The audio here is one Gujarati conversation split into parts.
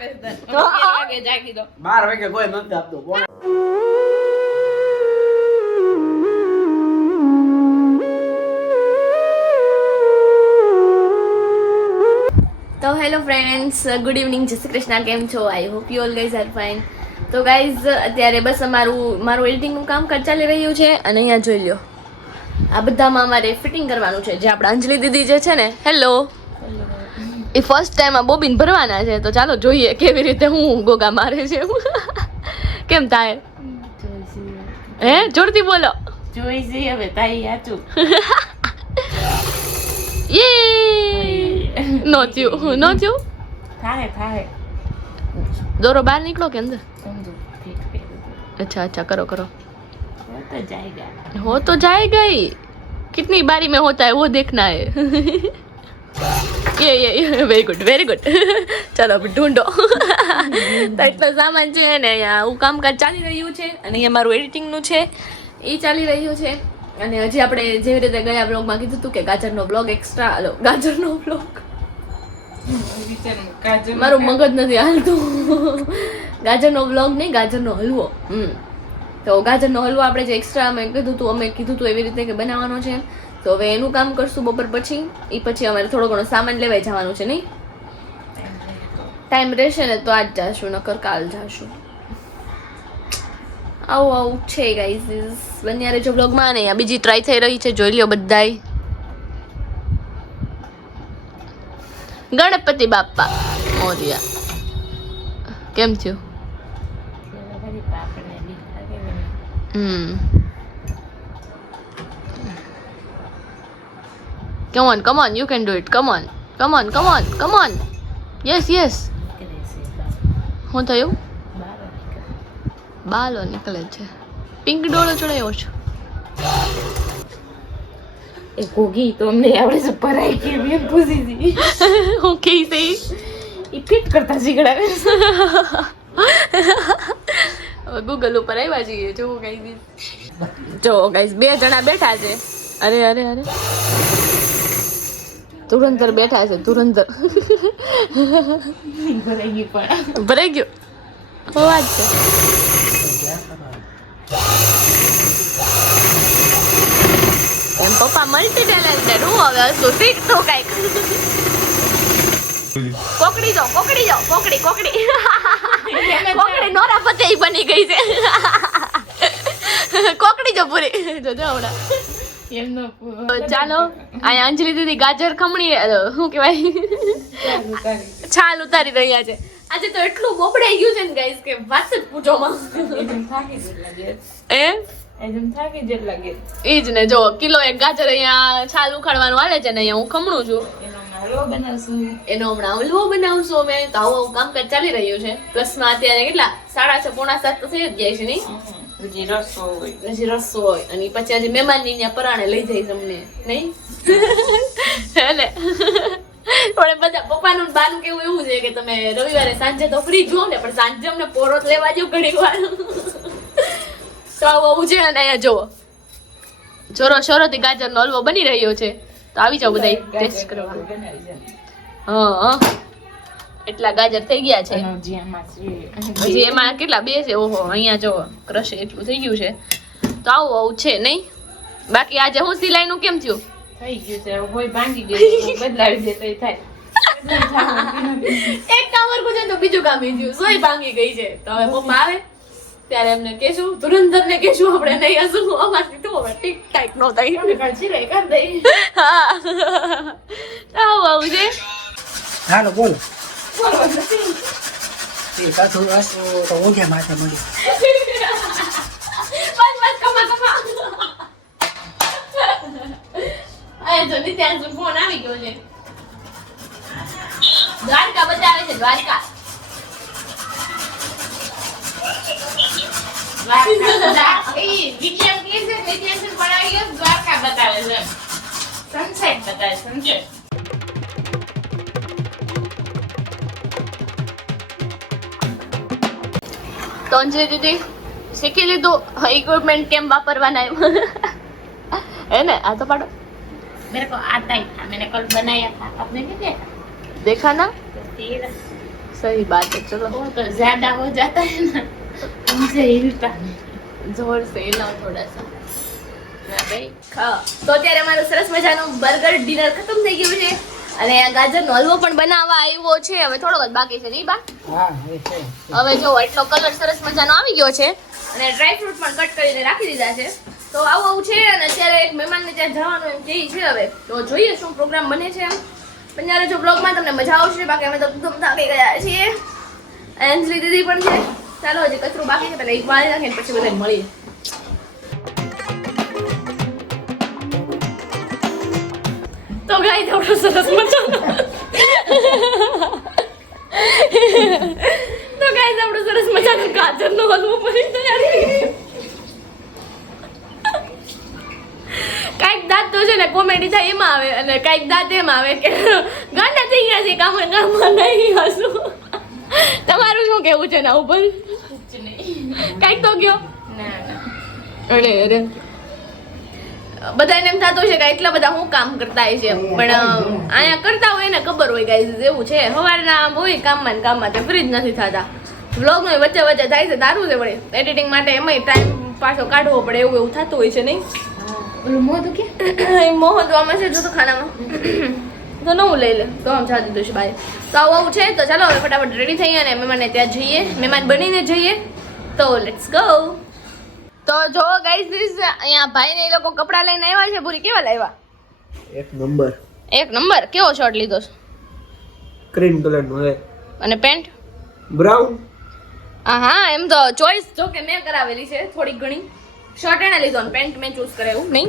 વાગે જાગી દો 12 વાગે કોઈ નથી આપતો. તો હેલો ફ્રેન્ડ્સ, ગુડ ઇવનિંગ, જય શ્રી કૃષ્ણ. કેમ છો? I hope you all guys are fine. તો ગાઈઝ અત્યારે બસ મારું એડિટિંગનું કામકાજ ચાલી રહ્યું છે અને અહીંયા જોઈ લો આ બધામાં અમારે ફિટિંગ કરવાનું છે. જે આપણા અંજલિ દીદી જે છે ને, હેલો, એ ફર્સ્ટ ટાઈમ આ બોબિન ભરવાના છે. તો ચાલો જોઈએ કેવી રીતે હું ગોગા મારે છે. કેમ થાય? હે, જોરથી બોલો. જોઈ જઈ હવે તાઈ આચું યે નો થયું થાય દોરો બહાર નીકળો કે અંદર? સમજો ફિટ अच्छा अच्छा करो करो. तो जाएगा हो तो जाएगा ही. कितनी बारी में होता है वो देखना है. ये वेरी गुड. चलो अब ढूंढो. તો એટલો સામાન છે ને અહીંયા હું કામકાજ ચાલી રહ્યું છે અને અહીંયા મારું એડિટિંગનું છે એ ચાલી રહ્યું છે. અને હજી આપણે જેવી રીતે ગયા બ્લોગમાં કીધું હતું કે ગાજરનો બ્લોગ એક્સ્ટ્રા ગાજરનો બ્લોગ મારું મગજ નથી હાલતું. ગાજરનો બ્લોગ નહીં, ગાજરનો હલવો. તો ગાજરનો હલવો આપણે જે એક્સ્ટ્રા અમે કીધું હતું એવી રીતે કે બનાવવાનો છે. તો હવે એનું કામ કરશું બપોર પછી. એ પછી અમારે થોડો ઘણો સામાન લેવાઈ જવાનું છે. નહીં ટાઈમ રહેશે ને તો આજ જાશું, નકર કાલ જાશું. આવું છે ગાઈઝ. બન્યા રહેજો બ્લોગમાં. ને બીજી ટ્રાય થઈ રહી છે, જોઈ લ્યો બધાય. ગણપતિ બાપ્પા મોરિયા. કેમ થયું? Come on, you can do it. Come on. Yes. શું થયું? બાલો નીકળે છે. પિંક ડોળો ચડાયો છો. એ ગોગી તો અમને આવડે છે ભરાઈ કે બેન પૂછી હતી હું કહી સહી ઈ ફિટ કરતા શીખડાવે. હવે ગૂગલ ઉપર આવ્યા છીએ. જો ગાઈસ 2 જણા બેઠા છે. અરે તુરંતર બેઠા છે. ભરાઈ ગયો વાત છે. એમ પપ્પા મલ્ટી ટેલેન્ટેડ. હું હવે હસું શીખતો કઈક. કોકડી નોરા ફતેહી બની ગઈ છે. કોકડી જો પૂરી જો હમણાં. ચાલો અહીંયા અંજલિ દીદી ગાજર ખમણી શું કહેવાય છાલ ઉતારી રહ્યા છે. આજે તો એટલું બોબડાઈ ગયું છે ને ગાઈસ કે વાત જ પૂછો માં. એ જ ને, જો કિલો એક ગાજર અહીંયા છાલ ઉખાડવાનું હાલે છે ને અહીંયા હું ખમણું છું. એનો હમણાં હલવો બનાવશું અમે. તો આવું કામકાજ ચાલી રહ્યું છે. પ્લસમાં અત્યારે કેટલા 6:30 પોણા 7 તો થઈ જ જાય છે. નહીં હજી રસો હોય અને પછી આજે મહેમાનની ત્યાં પરાણે લઈ જઈશ અમને. નહીં એટલે પણ બધા પપ્પાનું બાનું કેવું એવું છે કે તમે રવિવારે સાંજે તો ફ્રી જો ને, પણ સાંજે અમને પોરોત લેવા જો ઘણી વાર. તો આવું છે. અને અહીંયા જુઓ શોરોથી ગાજરનો હલવો બની રહ્યો છે. તો આવી જાવ બધા ટેસ્ટ કરવા. હા એટલા ગાજર થઈ ગયા છે. હજી એમાં કેટલા 2 છે. ઓહો અહીંયા જો ક્રશ એટલું થઈ ગયું છે. તો આવું છે. નહીં બાકી આજે હું સિલાઈનું કેમ થયું? થઈ ગયું છે. કોઈ ભાંગી ગયું બદલાવી દે તોય થાય. એક કામ કરવું છે તો બીજું કામ ઈ થયું. સોય ભાંગી ગઈ છે. તો હવે પપ્પા આવે ત્યારે એમને કહેશું, તુરંતર ને કહેશું આપણે નહીં હસું. અમારથી તો હવે ઠીક ટાઈપ નો થાય. હા આવું છે. હાલો બોલો. એ પાછું તો ઓગે માથે મળી. બસ કમા. આ જો નિત્યાંશ ફોન આવી ગયો છે. દ્વારકા બતાવે છે. દ્વારકા બતાવે છે. સનસેટ બતાવે સનસેટ. તો અંજલિ દીદી શીખી લીધું ઇક્વિપમેન્ટ કેમ વાપરવાના है ना? आ तो पढ़ो. मेरे को आता ही था, मैंने कल बनाया था, आपने नहीं देखा? देखा ना? सही बात है चलो वो तो ज्यादा हो जाता है ना उनसे हिलता जोर से हिलाओ થોડા સા ના ભાઈ ખાઓ તો અત્યારે અમારું સરસ મજાનું બર્ગર ડિનર ખતમ થઈ ગયું છે અને આ ગાજરનો હલવો પણ બનાવવા આવ્યો છે હવે થોડોક જ બાકી છે નહીં બા હા એ છે હવે જો એટલો કલર સરસ મજાનો આવી ગયો છે અને ડ્રાય ફ્રૂટ પણ કટ કરીને રાખી દીધા છે તો આવું છે અને અત્યારે એક મહેમાનને ત્યાં જવાનું એમ કહે છે હવે તો જોઈએ શું પ્રોગ્રામ બને છે એમ પણ જો બ્લોગમાં તમને મજા આવશે બાકી અમે તો એકદમ થાકી ગયા છીએ અંજલી દીદી પણ છે ચાલો હજી કચરું બાકી છે પહેલા એક વાળી નાખીને પછી બધા મળીએ તો ગાઈ થોડું સરસ મજાનું તો ગાઈસ આપણો સરસ મજાનો ગાજરનો હલવો બની તૈયારી કાંઈક દાંત તો છે ને કોમેડી થાય એમાં આવે અને કાંઈક દાંત એમાં આવે કે ગાંડા થઈ ગયા છે કામમાં નહીં હસું તમારું શું કેવું છે ના ઉપર કાંઈક તો ગયો ના ના અરે અરે બધાને એમ થતું છે કે એટલા બધા હું કામ કરતા હોય છે પણ અહીંયા કરતા હોય ને ખબર હોય ગાઈઝ એવું છે સવારના હોય કામમાં ને કામમાં તે ફ્રી જ નથી થતા વ્લોગનો વચ્ચે વચ્ચે થાય છે સારું છે વળી એડિટિંગ માટે એમાંય ટાઈમ પાછો કાઢવો પડે એવું એવું થતું હોય છે નહીં ઓલું મોઢું કે મોહન તો આમાં છે જો તો ખાનામાં તો નવું લઈ લે તો આમ જા દીધું છે બાય તો આવું છે તો ચાલો હવે ફટાફટ રેડી થઈએ અને મહેમાનને ત્યાં જઈએ મહેમાન બનીને જઈએ તો લેટ્સ ગો તો જો ગાઈઝ અહીંયા ભાઈ ને એ લોકો કપડા લઈને આવ્યા છે પૂરી કેવા લાવ્યા એક નંબર કેવો શર્ટ લીધો છે ક્રીમ કલર નો હે અને પેન્ટ બ્રાઉન હા એમ તો ચોઈસ જો કે મેં કરાવેલી છે થોડી ઘણી શર્ટ એને લીધો અને પેન્ટ મેં ચૂઝ કરાવ્યું નહીં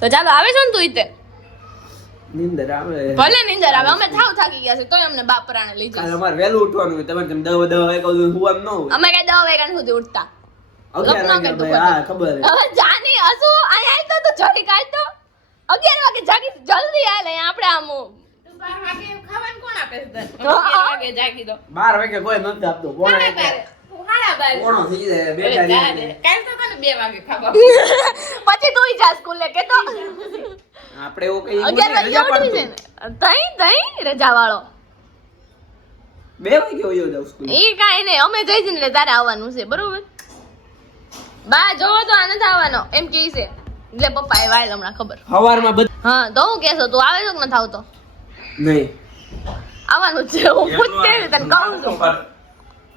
તો ચાલો આવે છે ને તું ઈતે નીંદર આવે ભલે નીંદર આવે અમે થાકી ગયા છે તોય અમને બાપરાને લીધું કાલ અમારે વહેલું ઉઠવાનું હોય તમારે જેમ 10 વાગે સુવાનું ન હોય અમે કઈ 10 વાગ્યા સુધી ઉઠતા 11 વાગે ભાઈ હા ખબર હે હવે જાની હસુ અહીંયા આવી તો જરી કાઈ તો 11 વાગે જાગી જલ્દી આલે આપણે આમ 12 વાગે ખાવાનું કોણ આપે છે તને 11 વાગે જાગી દો 12 વાગે કોઈ નથી આપતો કોણ કોણો થઈ જાય બે ગાડી કાલ તો તને 2 વાગે ખાવા પછી તું જા સ્કૂલે કે તો આપણે એવું કઈ 11 વાગે ઉઠી છે ને તઈ રજા વાળો 2 વાગે હોયો જાવ સ્કૂલ ઈ કાઈ નહીં અમે જઈ છે એટલે તારે આવવાનું છે બરોબર બા જોવો તો આનંદ આવવાનો એમ કહે છે એટલે પપ્પા એ વાળ હમણાં ખબર સવારમાં હા તો હું કેસો તું આવે છો કે નથી આવતો નહીં આવવાનું છે હું પૂછતે તને કહું છું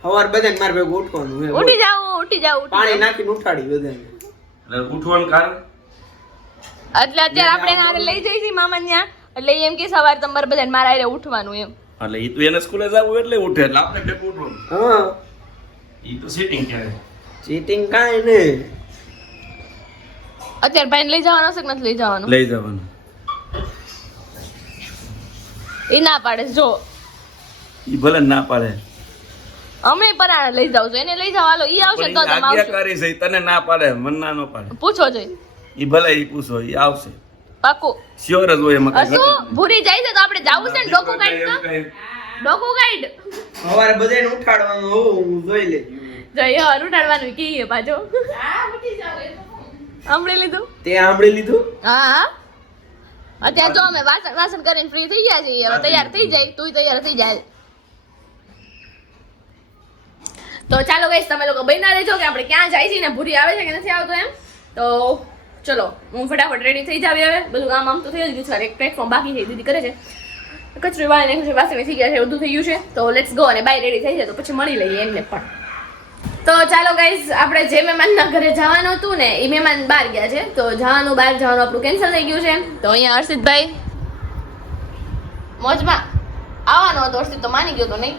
સવાર બધાને માર ભેગું ઉઠવાનું હે ઉઠી જાવ પાણી નાખીને ઉઠાડી બધાને એટલે ઉઠવાનું કારણ એટલે અત્યારે આપણે હારે લઈ જઈ છીએ મામા ત્યાં એટલે એમ કે સવાર તમારે બધાને મારા હારે ઉઠવાનું એમ એટલે ઈ તો એને સ્કૂલે જવું એટલે ઉઠે એટલે આપણે ભેગું ઉઠવાનું હા ઈ તો સીટિંગ ક્યારે ચીટિંગ કાઈ નહીં અત્યારે ભાઈને લઈ જવાનો છે કે નથી લઈ જવાનું લઈ જવાનું એ ના પાડે છે, જો ઈ ભલે ના પાડે અમે પરાણે લઈ જાવ છો એને લઈ જાવ હાલો ઈ આવશે પણ તો ઈ તમે આવશો આજ્ઞાકારી છે ઈ તને ના પાડે મન ના નો પાડે પૂછો જોઈ ઈ ભલે ઈ પૂછો ઈ આવશે પાકું શ્યોર જ હોય એમાં કઈ અસુ ભૂરી જાય છે તો આપણે જાવું છે ને ડોકુ કાઢ તો ડોકુ કાઢ સવારે બધાને ઉઠાડવાનું હોવું હું જોઈ લેજો જઈ હર ઉઠાડવાનું કીએ પાછો હા ઉઠી જાવ એ તો સાંભળી લીધું તે સાંભળી લીધું હા અત્યારે જો અમે વાસણ કરીને ફ્રી થઈ ગયા છીએ હવે તૈયાર થઈ જાય તું તૈયાર થઈ જાય તો ચાલો ગાઈસ તમે લોકો બન્યા રહેજો કે આપણે ક્યાં જાય છીએ ને ભૂરી આવે છે કે નથી આવતો એમ તો ચલો હું ફટાફટ રેડી થઈ જાવી હવે બધું કામ આમ તો થઈ જ ગયું છે એક પ્લેટફોર્મ બાકી છે દીદી કરે છે કચરો વાળીને નાખ્યું છે વાસણ થઈ ગયા છે બધું થઈ ગયું છે તો લેટ્સ ગો અને બાય રેડી થઈ જાય તો પછી મળી લઈએ એમને પણ તો ચાલો ગાઈસ આપણે જે મહેમાનના ઘરે જવાનું હતું ને એ મહેમાન બહાર ગયા છે તો બહાર જવાનું આપણું કેન્સલ થઈ ગયું છે તો અહીંયા હર્ષિતભાઈ મોજમાં આવવાનો હતો હર્ષિત તો માની ગયો તો નહીં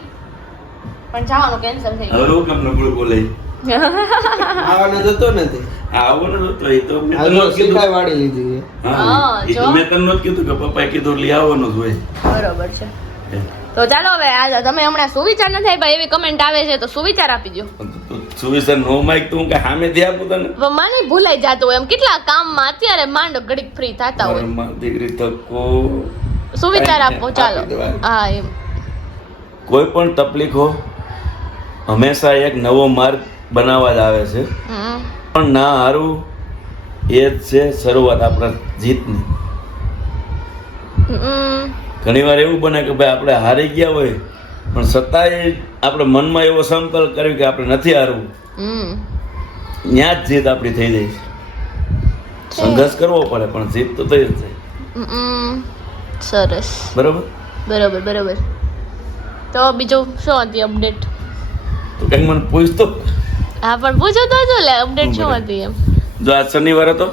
પણ જવાનું કેન્સલ થઈ હવે હું કેમ નબળું બોલે ગયું આવવાનો જતો નથી આવવાનું નતો એ તો મેં તને હાલો નહોતું કીધું. શીખાય વાળી લીધી હા ઈ તો જો. મેં તને નહોતું કીધું કે પપ્પાએ કીધું લઈ આવવાનું જ હોય બરોબર છે તો ચાલો હવે આ તમે હમણાં સુવિચાર નથી આપ્યા એવી કમેન્ટ આવે છે તો સુવિચાર આપી દો સુવિચાર નો માઈક તો હું કે સામેથી આપું તને મને ભૂલાઈ જતું હોય એમ કેટલા કામમાં અત્યારે માંડ ઘડીક ફ્રી થતા હોય મારી દીકરી તકો સુવિચાર આપો ચાલો આપી દેવાય. હા એમ કોઈ પણ તકલીફ હો હંમેશા એક નવો માર્ગ બનાવવા જ આવે છે હમ પણ ના હારું એ જ છે શરૂઆત આપણા જીતની હમ ઘણી વાર એવું બને કે ભાઈ આપણે હારી ગયા હોય પણ છતાંય આપણે મનમાં એવો સંકલ્પ કર્યો કે આપણે નથી હારવું, ત્યાં જ જીત આપણી થઈ જાય છે. સંઘર્ષ કરવો પડે પણ જીત તો થઈ જ જાય. સરસ. બરોબર. બરોબર. તો બીજું શું હતી અપડેટ? તો કંઈક મને પૂછતો. હા પણ પૂછો તો જો લે અપડેટ શું હતી એમ. જો આજ શનિવાર હતો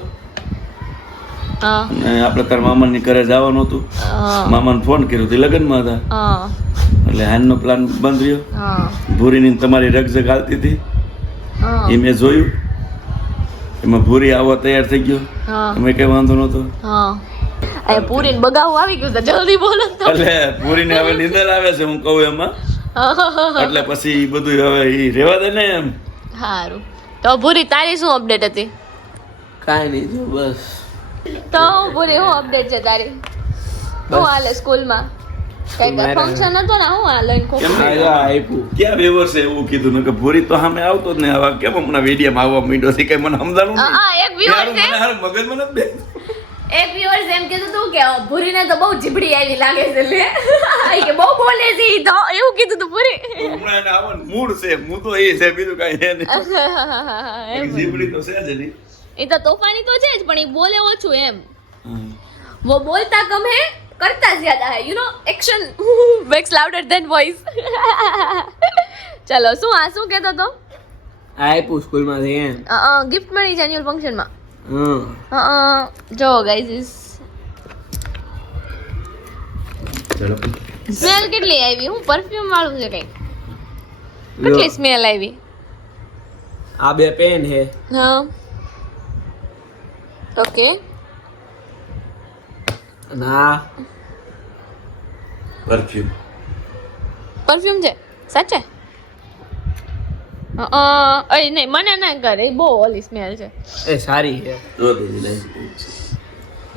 હા અને આપણે તાર મામાની ઘરે જવાનું હતું. મામાને ફોન કર્યો તે લગ્નમાં હતા હા એટલે હાનનો પ્લાન બંધ રહ્યો. હા ભૂરીની તમારી રગઝગ હાલતી હતી હા એ મેં જોયું. એમાં ભૂરી આવવા તૈયાર થઈ ગયો. હા અમે કઈ વાંધો નહોતો. હા આ પૂરી બગાવું આવી ગયું તો જલ્દી બોલો તો. એટલે ભૂરીને હવે નીંદર આવે છે હું કહું એમાં. એટલે પછી બધું હવે ઈ રેવા દે ને એમ. સારું તો પૂરી તારી શું અપડેટ હતી? કાંઈ નહીં જો બસ તો પૂરી શું અપડેટ છે તારી? શું હાલે સ્કૂલમાં? કઈ ફંક્શન હતો ને હું હાલે કેમ આપ્યું ક્યાં વેવર છે એવું કીધું ને કે ભૂરી તો સામે આવતો જ ને હવે કેમ હમણાં વિડીયોમાં આવવા માંડ્યો છે કઈ મને સમજાણું નહીં. હા એક વ્યુઅર છે મગજમાં નથી બેસતું. એક વ્યુઅર્સ એમ કીધું તું કે ભૂરીને તો બહુ જીબડી આવી લાગે છે લે કે બહુ બોલે છે ઈ તો એવું કીધું તું ભૂરી. હમણાં એને આવવાનું મૂડ છે હું તો એ છે બીજું કાંઈ છે નહીં. જીબડી તો છે જ નહીં. એ તો તોફાની તો છે જ પણ એ બોલે ઓછું એમ. वो बोलता कम है करता ज्यादा है, you know, action makes louder than voice. ચલો શું કહેતો તો? આપ્યું સ્કૂલમાંથી એમ ગિફ્ટ મળી છે એન્યુઅલ ફંક્શનમાં. હા જો ગાઈઝ સ્મેલ કેટલી આવી? હું પરફ્યુમ વાળું છે કઈ કેટલી સ્મેલ આવી? આ બે પેન હે હા ઓકે ના પરફ્યુમ છે સાચે? નહીં મને ના કરે બહુ ઓલી સ્મેલ છે. એ સારી હે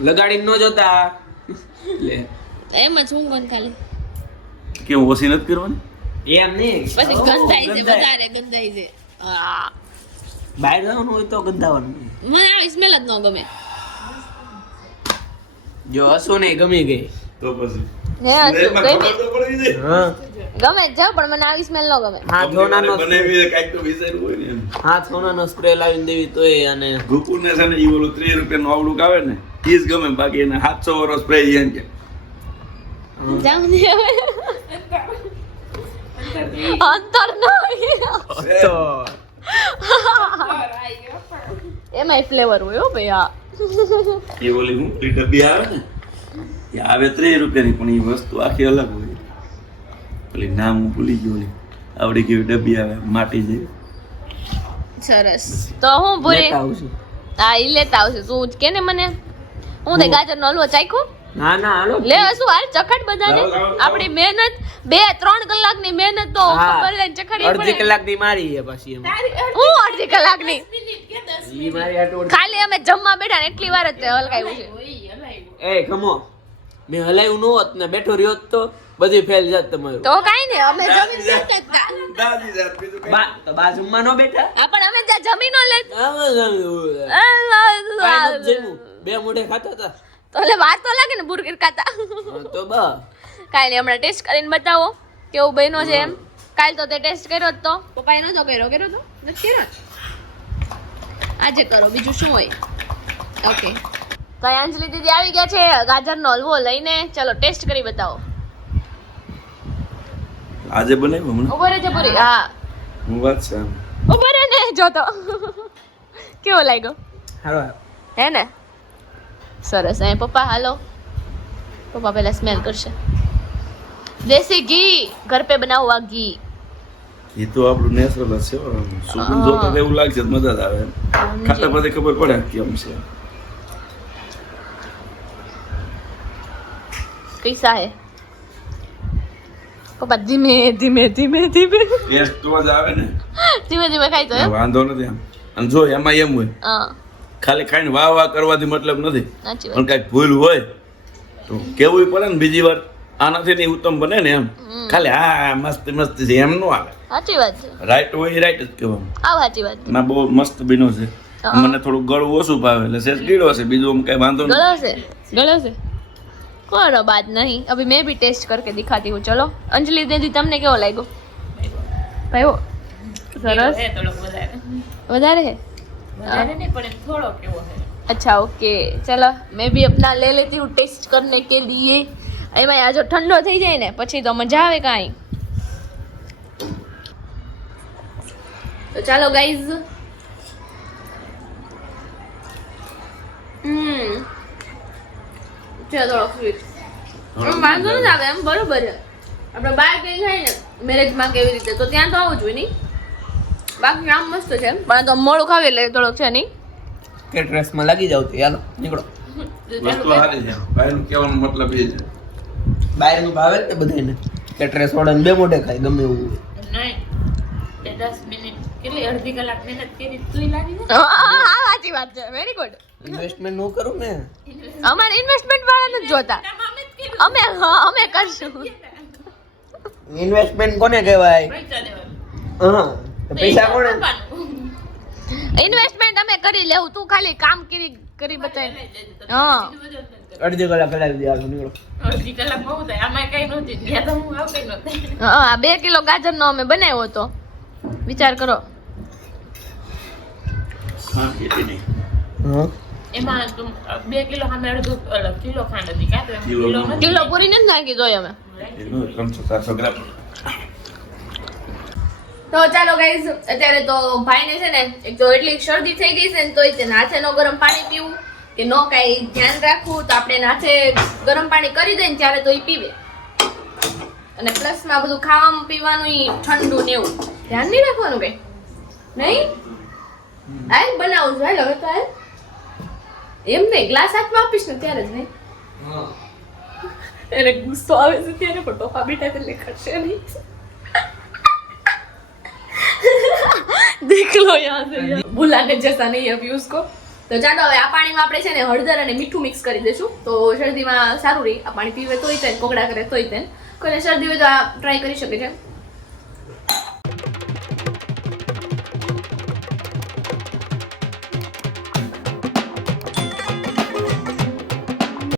લગાડીને ન જોતા લે એમ જ હું કોણ ખાલી કેમ ઓછી નથી કરવાની? એમ નહીં પછી ગંધાઈ છે વધારે ગંધાઈ છે. બહાર જવાનું હોય તો ગંધાવાનું. મને આ સ્મેલ જ ન ગમે. જો હસું નહીં ગમી ગઈ તો પછી હે હસું ગમે હા ગમે જ પણ મને આવી સ્મેલ ન ગમે. હાથ ધોનાનો બનાવી કાંઈક તો વિચાર્યું હોય ને એમ. હાથ ધોનાનો સ્પ્રે લાવીને દેવી તોય અને ગોકુળને છે ને ઈ ઓલું 30 રૂપિયાનું આવડું આવે ને ઈ જ ગમે બાકી એને 700 વાળો સ્પ્રે એમ કે જાઉં ને હવે અંતર નહીં તો એમાંય ફ્લેવર હોય હો ભાઈ. આ એ ઓલી હું એ ડબ્બી આવે ને એ આવે 30 રૂપિયાની પણ એ વસ્તુ આખી અલગ હોય. ઓલી નામ હું ભૂલી ગયો ઓલી આવડી કેવી ડબ્બી આવે માટી જેવી. સરસ તો હું પૂરી લેતા આવશું. હા ઈ લેતા આવશે તું કે ને મને હું તે ગાજરનો હલવો ચાખ્યો ના ના હાલો લે શું હાલ ચખડ બધાને આપણી મહેનત 2-3 કલાકની મહેનત તો હા. ખબર લઈને ચખાડવી અડધી પડે. કલાકની મારી હે પછી એમ હું અડધી કલાકની ઈ મારી આટલું ખાલી અમે જમવા બેઠા ને એટલી વાર જ તે હલકાયું છે. એ ખમો મેં હલાયું ન હોત ને બેઠો રહ્યો હોત તો બધી ફેલ જાત તમારું તો કાઈ ને અમે જમીન બેઠા જ હતા. દાદી જાત બીજું કઈ બા તો બા જમવા ન બેઠા હા પણ અમે ત્યાં જમીનો લે બે મોઢે ખાતા હતા તો લે વાર તો લાગે ને બુર્ગર ખાતા. હા, તો બા કાઈ નહીં હમણાં ટેસ્ટ કરીને બતાવો કેવું બન્યો છે એમ. કાલ તો તે ટેસ્ટ કર્યો જ તો પપ્પાએ નતો કર્યો તો નથી કર્યો આજે કરો બીજું શું હોય. ઓકે તો અંજલિ દીદી આવી ગયા છે ગાજરનો હલવો લઈને. ચલો ટેસ્ટ કરી બતાવો. આજે બનાવ્યું હમણાં ઉભો રહેજે પૂરી. હા હું વાત છે આમ. ઉભો રહે ને જો તો કેવો લાગ્યો હાલો હે ને? સરસ. એ પપ્પા હાલો પપ્પા પહેલા સ્મેલ કરશે. દેશી ઘી ઘર પે બનાવવા ઘી. એ તો આપણું નેચરલ જ છે સુગંધ જોતા તો એવું લાગશે તો મજા જ આવે એમ. ખાતા પછી ખબર પડે કેમ છે. कैसा है પપ્પા? ધીમે ધીમે ધીમે ધીમે ટેસ્ટ તો જ આવે ને ધીમે ધીમે ખાઈ તો એમ. વાંધો નથી આમ. અને જો એમાં એમ હોય હા ખાલી ખાઈને વાહ કરવાથી મતલબ નથી સાચી પણ વાત. કઈક ભૂલ હોય તો કેવું પડે ને બીજી વાર આનાથી ને ઉત્તમ બને ને એમ. ખાલી હા મસ્તી મસ્તી છે એમ નો આવે. સાચી વાત છે. રાઈટ હોય રાઈટ જ કહેવાનું. આ સાચી વાત છે. ના બહુ મસ્ત બીનો છે. મને થોડું ગળું ઓછું ભાવે એટલે સેજ ગીળો છે બીજું આમ કઈ વાંધો નથી. ગળો છે कोई बात नहीं, अभी मैं भी टेस्ट करके दिखाती हूँ. चलो अंजलि दीदी તમને કેવો લાગ્યો? ભાઈ સરસ વધારે है अच्छा ओके चलो मैं भी अपना ले लेती हूँ टेस्ट करने के लिए. એમાં આ જો ઠંડો થઈ જાય ને પછી તો મજા આવે કાંઈ. તો ચાલો ગાઈઝ. છે થોડો સ્વીટ વાંધો નથી આવે એમ બરોબર છે. આપણે બહાર કઈ ખાઈ ને મેરેજમાં કેવી રીતે તો ત્યાં તો આવું જોઈએ નહીં. બાકી આમ મસ્ત છે પણ તો મોડું ખાવી એટલે થોડોક છે નહીં. કે ડ્રેસમાં લાગી જાવ તો ચાલો નીકળો. વસ્તુ સારી છે બહારનું કહેવાનો મતલબ એ છે બહારનું ભાવે જ ને બધાને કે ડ્રેસ વાળાને બે મોઢે ખાય ગમે એવું હોય. હા સાચી વાત છે વેરી ગુડ. ઇન્વેસ્ટમેન્ટ નું કરું ને અમારે ઇન્વેસ્ટમેન્ટ વાળા નથી જોતા અમે કરશું. ઇન્વેસ્ટમેન્ટ કોને કહેવાય? હા પૈસા કોને? ઇન્વેસ્ટમેન્ટ અમે કરી લેવું તું ખાલી કામ કરી બતાય. હા અડધી કલાક કરાવી દે હાલો નીકળો. હા 2 કિલો ગાજરનો અમે બનાવ્યો હતો વિચાર કરો. હા એટલી નહીં હા કિલો પૂરી નથી નાખી જોઈએ અમે. 300-400 ગ્રામ. તો ચાલો ગાઈઝ અત્યારે તો ભાઈને છે ને એક તો એટલી શરદી થઈ ગઈ છે ને તોય તે હાથે નો ગરમ પાણી પીવું કે નો કાંઈ ધ્યાન રાખવું તો આપણે હાથે ગરમ પાણી કરી દઈએ ને ત્યારે તો એ પીવે. અને પ્લસમાં બધું ખાવામાં પીવાનું ઈ ઠંડુ ને એવું ધ્યાન નહીં રાખવાનું કઈ નહીં. હાલ બનાવું છું હાલ હવે તો હાલ એમ નહીં ગ્લાસ હાથમાં આપીશ ને ત્યારે જ નહીં. એને ગુસ્સો આવે છે ત્યારે પણ ટોપા બેટા એટલે કરશે નહીં. देख लो यहाँ से बुलाने जैसा नहीं है अभी उसको. તો ચાલો હવે આ પાણીમાં આપણે છે ને હળદર અને મીઠું મિક્સ કરી દઈશું તો શરદીમાં સારું રહે. આ પાણી પીવે તોય તે કોગળા કરે તોય તે કોઈને શરદી હોય તો આ ટ્રાય કરી શકે છે.